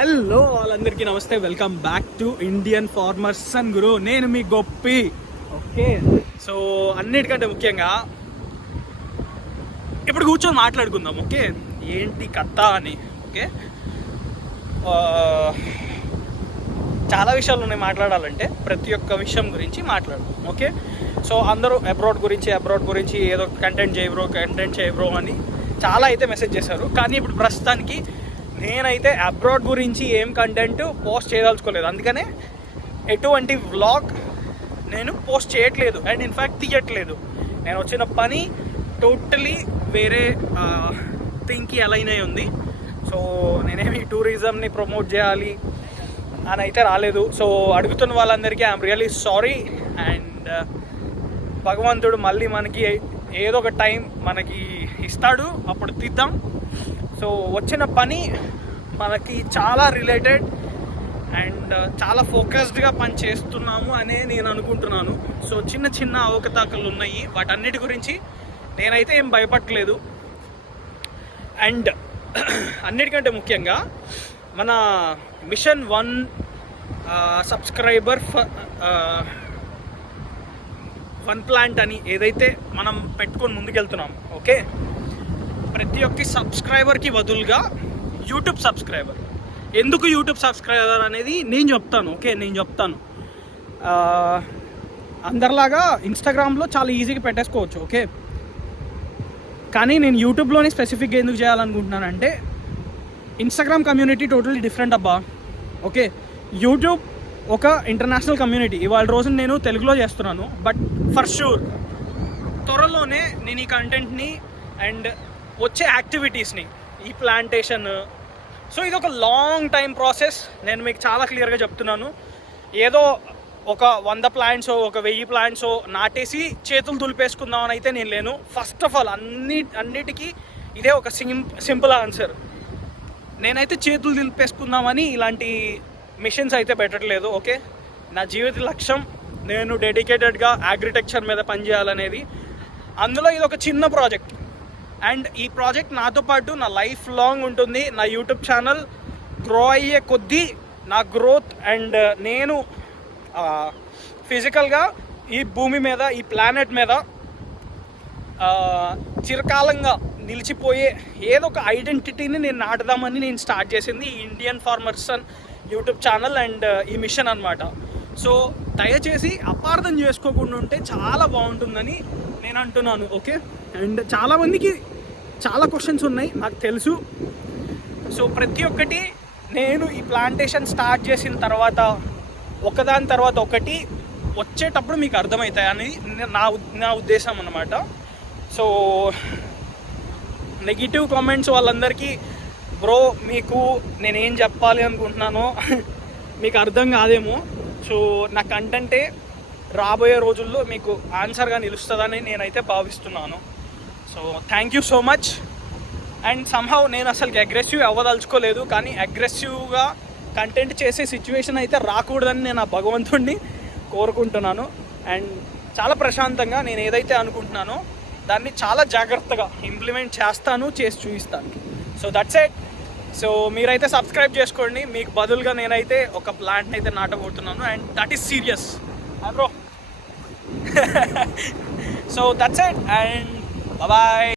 Hello వాళ్ళందరికీ నమస్తే, welcome back to Indian farmers and guru. నేను మీ గొప్పి. ఓకే, సో అన్నిటికంటే ముఖ్యంగా ఇప్పుడు కూర్చొని మాట్లాడుకుందాం. ఓకే, ఏంటి కథ అని. ఓకే, చాలా విషయాలు ఉన్నాయి మాట్లాడాలంటే, ప్రతి ఒక్క విషయం గురించి మాట్లాడదాం. ఓకే, సో అందరూ అబ్రాడ్ గురించి ఏదో కంటెంట్ చేయబ్రో అని చాలా అయితే మెసేజ్ చేశారు. కానీ ఇప్పుడు ప్రస్తుతానికి నేనైతే అబ్రాడ్ గురించి ఏం కంటెంట్ పోస్ట్ చేయదలుచుకోలేదు. అందుకనే ఎటువంటి వ్లాగ్ నేను పోస్ట్ చేయట్లేదు అండ్ ఇన్ఫ్యాక్ట్ తీయట్లేదు. నేను వచ్చిన పని టోటలీ వేరే థింగ్కి అలైన్ అయి ఉంది. సో నేనేమి టూరిజంని ప్రమోట్ చేయాలి అని అయితే రాలేదు. సో అడుగుతున్న వాళ్ళందరికీ ఐఎమ్ రియలీ సారీ. అండ్ భగవంతుడు మళ్ళీ మనకి ఏదో ఒక టైం మనకి ఇస్తాడు, అప్పుడు తీద్దాం. సో వచ్చిన పని మనకి చాలా రిలేటెడ్ అండ్ చాలా ఫోకస్డ్గా పని చేస్తున్నాము అనే నేను అనుకుంటున్నాను. సో చిన్న అవకతవకలు ఉన్నాయి, వాటన్నిటి గురించి నేనైతే ఏం భయపడలేదు. అండ్ అన్నిటికంటే ముఖ్యంగా మన మిషన్ 1 సబ్స్క్రైబర్ 1 ప్లాంట్ అని ఏదైతే మనం పెట్టుకొని ముందుకెళ్తున్నాం. ఓకే, ప్రతి ఒక్క సబ్స్క్రైబర్కి బదులుగా యూట్యూబ్ సబ్స్క్రైబర్. ఎందుకు యూట్యూబ్ సబ్స్క్రైబర్ అనేది నేను చెప్తాను. ఓకే, నేను చెప్తాను. అందరిలాగా ఇన్స్టాగ్రామ్లో చాలా ఈజీగా పెట్టేసుకోవచ్చు. ఓకే, కానీ నేను యూట్యూబ్లోనే స్పెసిఫిక్గా ఎందుకు చేయాలనుకుంటున్నానంటే, ఇన్స్టాగ్రామ్ కమ్యూనిటీ టోటలీ డిఫరెంట్ అబ్బా. ఓకే, యూట్యూబ్ ఒక ఇంటర్నేషనల్ కమ్యూనిటీ. ఇవాళ రోజున నేను తెలుగులో చేస్తున్నాను, బట్ ఫర్ షూర్ త్వరలోనే నేను ఈ కంటెంట్ని అండ్ వచ్చే యాక్టివిటీస్ని, ఈ ప్లాంటేషన్, సో ఇది ఒక లాంగ్ టైం ప్రాసెస్. నేను మీకు చాలా క్లియర్గా చెప్తున్నాను. ఏదో ఒక 100 ప్లాంట్స్, ఒక 1000 ప్లాంట్స్ నాటేసి చేతులు దులిపేసుకుందామని అయితే నేను లేను. ఫస్ట్ ఆఫ్ ఆల్ అన్నిటికీ ఇదే ఒక సింపుల్ ఆన్సర్. నేనైతే చేతులు దులిపేసుకుందామని ఇలాంటి మిషన్స్ అయితే పెట్టట్లేదు. ఓకే, నా జీవిత లక్ష్యం నేను డెడికేటెడ్గా అగ్రిటెక్చర్ మీద పనిచేయాలనేది. అందులో ఇది ఒక చిన్న ప్రాజెక్ట్ అండ్ ఈ ప్రాజెక్ట్ నాతో పాటు నా లైఫ్ లాంగ్ ఉంటుంది. నా యూట్యూబ్ ఛానల్ గ్రో అయ్యే కొద్దీ నా గ్రోత్ అండ్ నేను ఫిజికల్గా ఈ భూమి మీద, ఈ ప్లానెట్ మీద చిరకాలంగా నిలిచిపోయే ఏదో ఒక ఐడెంటిటీని నేను నాటుదామని నేను స్టార్ట్ చేసింది ఈ Indian farmers YouTube channel and ఈ మిషన్ అనమాట. సో దయచేసి అపార్థం చేసుకోకుండా ఉంటే చాలా బాగుంటుందని నేను అంటున్నాను. ఓకే, అండ్ చాలామందికి చాలా క్వశ్చన్స్ ఉన్నాయి, నాకు తెలుసు. సో ప్రతి ఒక్కటి నేను ఈ ప్లాంటేషన్ స్టార్ట్ చేసిన తర్వాత ఒకదాని తర్వాత ఒకటి వచ్చేటప్పుడు మీకు అర్థమవుతాయని నా ఉద్దేశం అన్నమాట. సో నెగిటివ్ కామెంట్స్ వాళ్ళందరికీ, బ్రో మీకు నేనేం చెప్పాలి అనుకుంటున్నానో మీకు అర్థం కాదేమో. సో నా కంటెంటే రాబోయే రోజుల్లో మీకు ఆన్సర్గా నిలుస్తుందని నేనైతే భావిస్తున్నాను. So thank you so much. And somehow నేను అసలుకి అగ్రెసివ్ అవ్వదలుచుకోలేదు, కానీ అగ్రెసివ్గా కంటెంట్ చేసే సిచ్యువేషన్ అయితే రాకూడదని నేను ఆ భగవంతుడిని కోరుకుంటున్నాను. అండ్ చాలా ప్రశాంతంగా నేను ఏదైతే అనుకుంటున్నానో దాన్ని చాలా జాగ్రత్తగా ఇంప్లిమెంట్ చేస్తాను, చేసి చూపిస్తాను. So that's it. సో మీరైతే సబ్స్క్రైబ్ చేసుకోండి. మీకు బదులుగా నేనైతే ఒక ప్లాంట్ని అయితే నాటబోతున్నాను and that is serious bro. So that's it and bye bye.